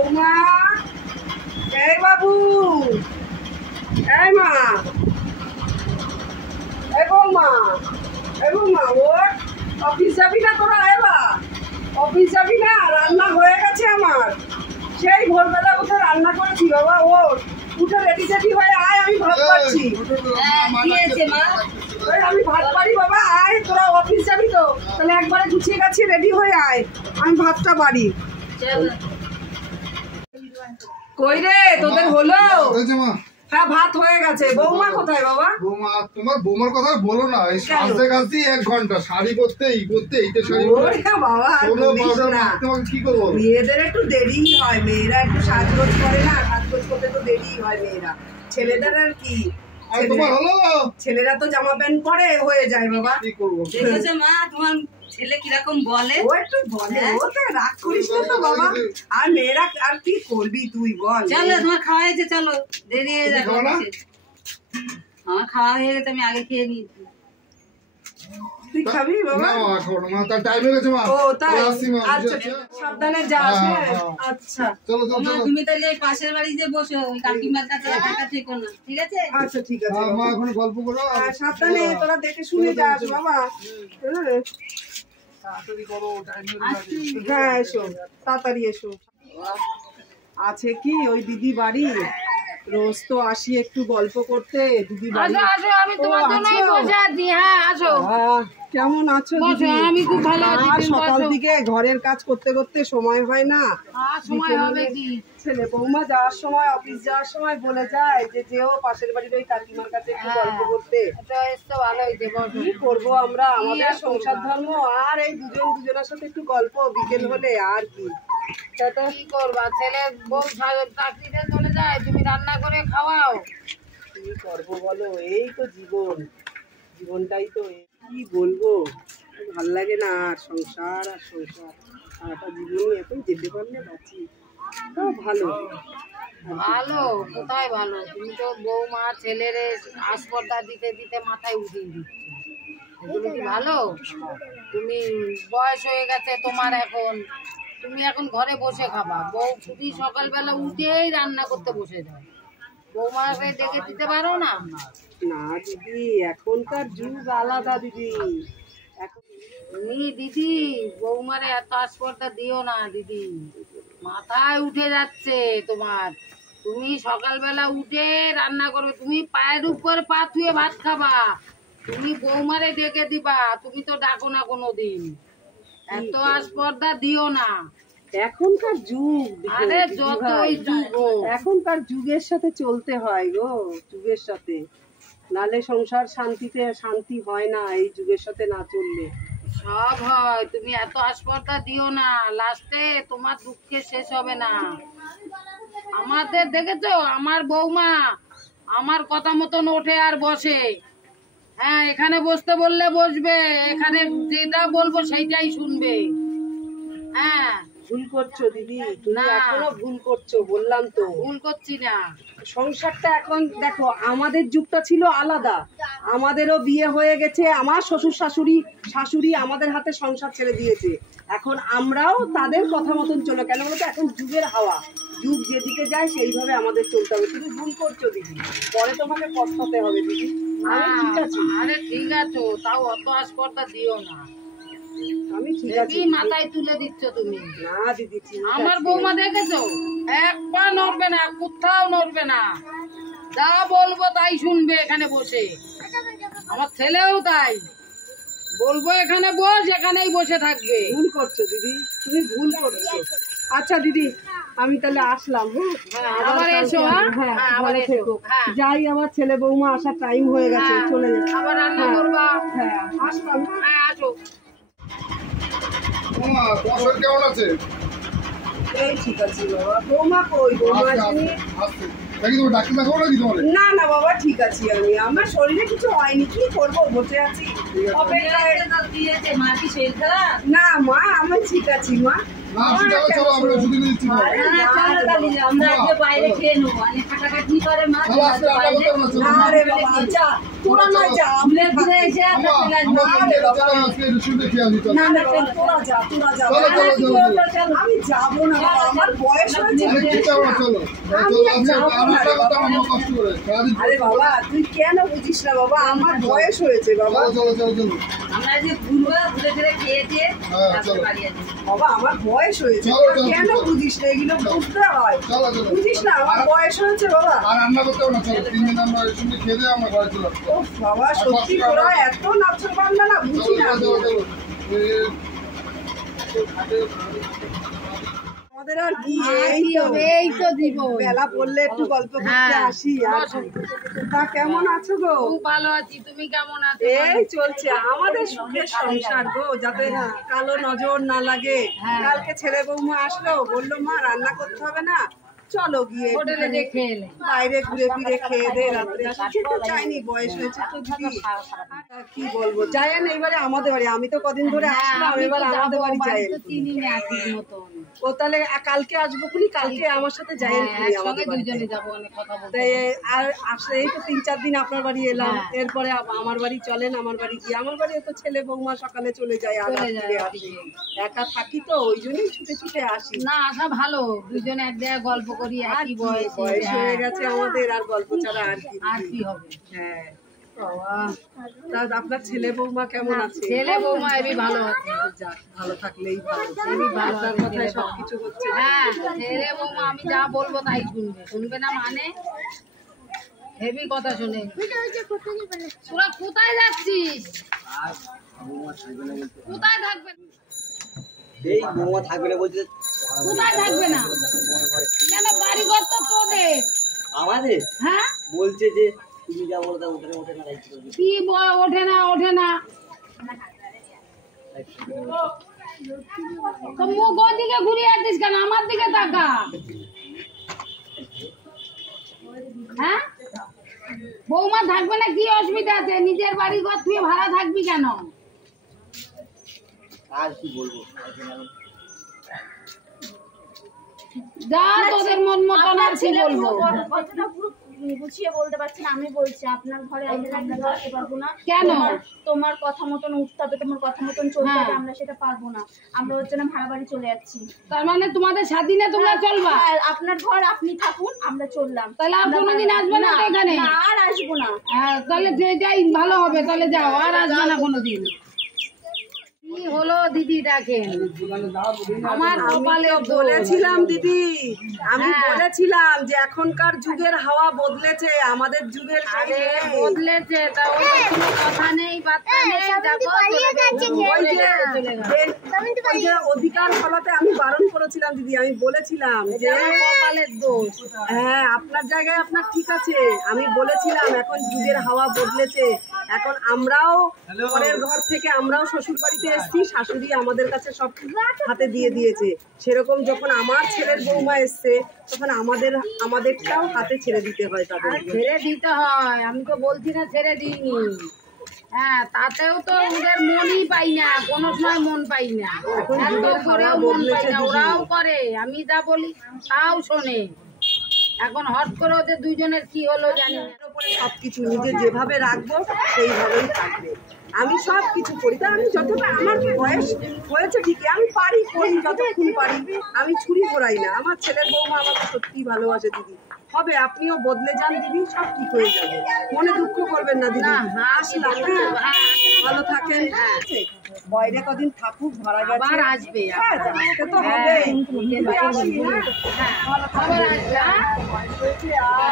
বৌমা, এই বাবু, এই মা, এই বৌমা, এই বৌমা, ওর অফিস যাবি না তোরা? এবার অফিস যাবি না? রান্না হয়ে গেছে আমার, সেই ভোরবেলা উঠে রান্না করেছি বাবা। ওর উঠে রেডি টেডি হয়ে আয়, আমি ভাত পাচ্ছি। আমি ভাত পারি বাবা, আয়। তোরা অফিস যাবি তো, তাহলে একবারে গুছিয়ে গেছি, রেডি হয়ে আয়, আমি ভাতটা বাড়ি। কই রে তোদের হলো? হ্যাঁ ভাত হয়ে গেছে। বৌমা কোথায় বাবা? বৌমা, তোমার বৌমার কথা বলো না, এই সাজতে কাজতে 1 ঘন্টা, শাড়ি পরতে এইটা শাড়ি বাবা। তোমাকে কি করবো? মেয়েদের একটু দেরি হয়, মেয়েরা একটু সাজগোজ করে না, সাজগোজ করতে তো দেরি হয় মেয়েরা। ছেলেদের আর কি, ছেলেরা তো জামা প্যান্ট পরে হয়ে যায় বাবা। কি করবো? দেখেছো মা তোমার ছেলে কিরকম বলে? ও একটু বলে, ও তো রাগ করিস না তো বাবা। আর মেয়েরা আর কি করবি তুই বল? চলো তোমার খাওয়া হয়েছে, চলো দেরি হয়ে যাবে। আমার খাওয়া হয়ে গেছে, আমি আগে খেয়ে নিয়েছি। তুই খাবি বাবা? না মা, খাবো না মা, তার টাইম হয়ে গেছে মা। ও তাই? আসছি মা। আচ্ছা সাবধানে যাস। আচ্ছা চলো চলো চলো। তুমি তাহলে পাশের বাড়িতে বসো, ওই কাকিমার কাছে একা থেকো না, ঠিক আছে? আচ্ছা ঠিক আছে মা, এখন গল্প করো। সাবধানে তোরা দেখে শুনে যাস বাবা। তাড়াতাড়ি করো, টাইম হয়ে গেছে। হ্যাঁ এসো, তাড়াতাড়ি এসো। আছে কি ওই দিদি বাড়ি? রোজ তো আসি একটু গল্প করতে দিদি বাড়ি। আমি তোমার জন্যই বসে আছি। হ্যাঁ আসো। কেমন আছো দিদি? আমি খুব ভালো আছি। আর সকাল থেকে ঘরের কাজ করতে করতে সময় হয় না। সময় হবে কি? ছেলে বৌমা যাওয়ার সময়, অফিস যাওয়ার সময় বলে যায় যে যেও পাশের বাড়ির ওই কাকিমার কাছে একটু গল্প করতে। কি করবো আমরা, আমাদের সংসার ধর্ম, আর এই দুজনের সাথে একটু গল্প বিকেল হলে আর কি। কি করবা, ছেলে বউ চাকরিতে চলে যায়, তুমি রান্না করে খাওয়াও। কি করবো বলো, এই তো জীবনটাই তো। কি বলবো, ভাল লাগে না আর সংসার আর সংসার। সারাটা জীবনই এখন যেতে পারলে বাঁচি। ভালো ভালো কোথায় ভালো, তুমি তো বৌমা ছেলেরে আসপর্দা দিতে দিতে মাথায় উঠিয়ে দিচ্ছ। এগুলো কি ভালো? তুমি বয়স হয়ে গেছে তোমার, এখন তুমি এখন ঘরে বসে খাবা। বউ তুমি সকালবেলা উঠেই রান্না করতে বসে যায়, বৌমাকে ডেকে দিতে পারো না? না দিদি, এখনকার যুগ আলাদা দিদি। তুমি দিদি বৌমারে এত আসপর্দা দিও না দিদি, মাথায় উঠে যাচ্ছে তোমার। তুমি সকালবেলা উঠে রান্না করবে, তুমি পায়ের উপর পা ধুয়ে ভাত খাবা, তুমি বৌমারে ডেকে দিবা, তুমি তো ডাকো না কোনোদিন। এত আসপর্দা দিও না। এখনকার যুগ, আরে যতই যুগ হোক, এখনকার যুগের সাথে চলতে হয় গো, যুগের সাথে, নালে সংসার শান্তি হয় না এই যুগের সাথে না চললে। সব হয়, তুমি এত আসপর্দা দিও না, লাস্টে তোমার দুঃখে শেষ হবে না। আমাদের দেখেছো, আমার বৌমা আমার কথা মতন ওঠে আর বসে। হ্যাঁ এখানে বসতে বললে বসবে, এখানে যেটা বলবো সেইটাই শুনবে। হ্যাঁ ভুল করছো দিদি, তুমি এখনো ভুল করছো, বললাম তো। ভুল করছি না। সংসারটা এখন দেখো, আমাদের যুগটা ছিল আলাদা, আমাদেরও বিয়ে হয়ে গেছে, আমার শ্বশুর শাশুড়ি আমাদের হাতে সংসার ছেড়ে দিয়েছে। এখন আমরাও তাদের কথা মতন চলো, কেন বলতো এখন যুগের হাওয়া, যুগ যেদিকে যায় সেইভাবে আমাদের চলতে হবে। তুমি ভুল করছো দিদি, পরে তোমাকে পস্তাতে হবে দিদি। ঠিক আছে, আরে ঠিক আছে, তাও অত আসপর্দা দিও না। আমি ঠিক আছে, মাথায় তুলে দিচ্ছ তুমি। না দিদি, আমার বৌমা দেখেছো, এক পা নড়বে না, কোথাও নড়বে না, যা বলবো তাই শুনবে এখানে বসে। আমার ছেলেও তাই, বলবো এখানে বস, এখানেই বসে থাকবে। ভুল করছো দিদি, তুমি ভুল করছো। আচ্ছা দিদি, আমি তাহলে আসলাম। হ্যাঁ আবার এসো। হ্যাঁ আবার থেকো। যাই, আমার ছেলে বৌমা আসার টাইম হয়ে গেছে, চলে যাচ্ছে। আবার রান্না করবা? হ্যাঁ আসলাম। হ্যাঁ আসো। বৌমা, তোমার শরীর কেমন আছে? এই ঠিক আছে বাবা। বৌমা কই? বৌমা আসেনি। নাকি তোমার ডাক্তার দেখাবো নাকি তোমার? না না বাবা, ঠিক আছি আমি, আমার শরীরে কিছু হয়নি, কি করবো, বসে আছি। না মা আমি ঠিক আছি মা। না ঠিক আছে চলো আমরা ওষুধ কিনে দিচ্ছি আরে চলো আজকে রান্না করতে হবে না চলো না রে বাবা যা তোরা না যা আমরা আমরা আজকে ওষুধ খেয়ে আসি চলো না না তোরা যা আমি যাবো না বাবা, আমার বয়স হয়েছে। আরে কি যাবো না চলো চলো আজকে রান্না করতে আমরা কষ্ট করে সারাদিন আরে বাবা তুই কেন বুঝিস না বাবা, আমার বয়স হয়েছে বাবা। চলো চলো চলো আমরা যে ঘুরবো ঘুরে ঘুরে খেয়ে দিয়ে হ্যাঁ তারপর চলো বাড়ি আসবো। বাবা আমার বয়স হয়েছে, চলো, তোরা চলো, কেন চলো। বুঝিস না, এগুলো বুঝতে হয়। চলো চলো বুঝিস না আমার বয়স হয়েছে বাবা। আর রান্না করতে হবে না চলো 3 দিন আমরা ওষুধ খেয়ে দিয়ে আমরা ঘরে চলে আসবো ও বাবা সত্যি তোরা এত নাচর বান্দা না বুঝি না। চলো চলো আমাদের আর কি আর এই কি তো হবে? এই তো জীবন। বেলা পড়লে একটু গল্প করতে হ্যাঁ, আসি। আর তা কেমন আছো গো? খুব ভালো আছি, তুমি কেমন আছো? এই চলছে আমাদের সুখের সংসার গো, যাতে কালো নজর না লাগে। হ্যাঁ। কালকে ছেলে বৌমা আসলো, বললো মা রান্না করতে হবে না, চলো গিয়ে হোটেলে যে খেয়ে এলে। বাইরে ঘুরে ফিরে খেয়ে দে রাত্রে আসি। খেতে চাইনি, বয়স হয়েছে তো দিদি। কি বলবো, যায়েন এবারে আমাদের বাড়ি, আমি তো কদিন ধরে আসলাম, আমি এবার তো আমাদের যাবো, বাড়ি বাড়ি যায়েন। তো চিনি না ঠিক মতন। ও তাহলে কালকে আসবো খুনি, কালকে আমার সাথে যায়েন হ্যাঁ, খুনি একসঙ্গে আমাদের বাড়িতে। দুজনে যাবো, অনেক কথা বলতে তাই হবে। আর আসলে এই তো 3-4 দিন আপনার বাড়ি এলাম, হ্যাঁ। এরপরে আমার বাড়ি চলেন, আমার বাড়ি গিয়ে আমার বাড়ি তো ছেলে বৌমা সকালে চলে যায় আর চলে যায়, রাত্রে আসে। একা থাকি তো ওই জন্যই ছুটে ছুটে আসি। না আসা ভালো, দুজনে এক জায়গায় গল্প করি, আর একই কি, বয়স বয়স হয়ে গেছে আমাদের, আর গল্প ছাড়া আর কি। আর কি হবে। হ্যাঁ তা আপনার ছেলে বৌমা কেমন আছে? ছেলে বৌমা এবি ভালো আছে। যাক, ভালো থাকলেই ভালো। হেবি ভালো আপনার আছে কথায় ছেলে সবকিছু হচ্ছে। হ্যাঁ, ছেলে বৌমা আমি যা বলবো তাই শুনবে, শুনবে না মানে হেভি কথা শুনে। তোরা কোথায় যাচ্ছিস? কোথায় থাকবে? এই বৌমা থাকবে না বলছে। কোথায় থাকবে না? কেন বাড়ি ঘর তো তোদের। আমাদের হ্যাঁ বলছে যে তুমি যা বলো তা ওঠে না দায়িত্ব করবে। কি ওঠে না ওঠে না, তো মুখ ওদিকে ঘুরিয়ে আছিস কেন? আমার দিকে তাকা। হ্যাঁ বৌমা থাকবে না, কি অসুবিধা আছে? নিজের বাড়ি ঘর তুই ভাড়া থাকবি কেন? আর কি বলবো, যা তোদের মন মতন, আর কি বলবো। কথাটা পুরো গুছিয়ে বলতে পারছি না, আমি বলছি আপনার ঘরে আমি রান্না করতে পারবো না। কেন? তোমার কথা মতন উঠতে হবে, তোমার কথা মতন চলতে হবে, হ্যাঁ। আমরা সেটা পারবো না। আমরা ওর জন্য ভাড়া বাড়ি চলে যাচ্ছি। তার মানে তোমাদের স্বাধীনে তোমরা চলবা? আর আপনার ঘর আপনি থাকুন, আমরা চললাম। তাহলে আর কোনোদিন আসবে না তো এখানে? না, আর আসবো না। তাহলে যাই ভালো হবে, তাহলে যাও, আর আসবে না কোনোদিন। কি হলো দিদি দেখেন, আমার কপালে আমি তো বলেছিলাম দিদি, আমি হ্যাঁ। বলেছিলাম যে এখনকার যুগের হাওয়া বদলেছে, আমাদের যুগের সেই আরে নেই। বদলেছে, তা ওই কোনো কথা নেই, বার্তা নেই, দেখো ওই যে অধিকার ফলাতে আমি বারণ করেছিলাম দিদি, আমি বলেছিলাম যে আমার কপালের দোষ। হ্যাঁ আপনার জায়গায় আপনার ঠিক আছে, আমি বলেছিলাম এখন যুগের হাওয়া বদলেছে, এখন আমরাও পরের ঘর থেকে আমরাও শ্বশুর বাড়িতে এসেছি, শাশুড়ি আমাদের কাছে সব হাতে দিয়ে দিয়েছে, সেরকম যখন আমার ছেলের বৌমা এসছে তখন আমাদেরটাও হাতে ছেড়ে দিতে হয় তাদের। আর ছেড়ে দিতে হয়, আমি তো বলছি না ছেড়ে দিইনি। হ্যাঁ তাতেও তো ওদের মনই পাই না, কোনো সময় মন পাই না, এত করেও মন পাই না, ওরাও করে, আমি যা বলি তাও শোনে। এখন হট করে ওদের দুইজনের কি হলো জানি না। সবকিছু নিজে যেভাবে রাখবো সেইভাবেই থাকবে, আমি সব কিছু করি, তা আমি যতটা আমার বয়স হয়েছে ঠিকই, আমি পারি করি যতক্ষণ পারি, আমি ছুরি ঘোরাই না। আমার ছেলের বৌমা আমাকে সত্যি ভালোবাসে দিদি, হবে আপনিও বদলে যান দিদি, সব ঠিক হয়ে যাবে, মনে দুঃখ করবেন না দিদি। আসলাম, হ্যাঁ, ভালো থাকেন, বাইরে কদিন থাকুক, ভাড়া গেছে, আবার আসবে, হ্যাঁ, আসতে তো হবে, আসি, হ্যাঁ, ভালো আবার থাকবেন। আসবে, হ্যাঁ?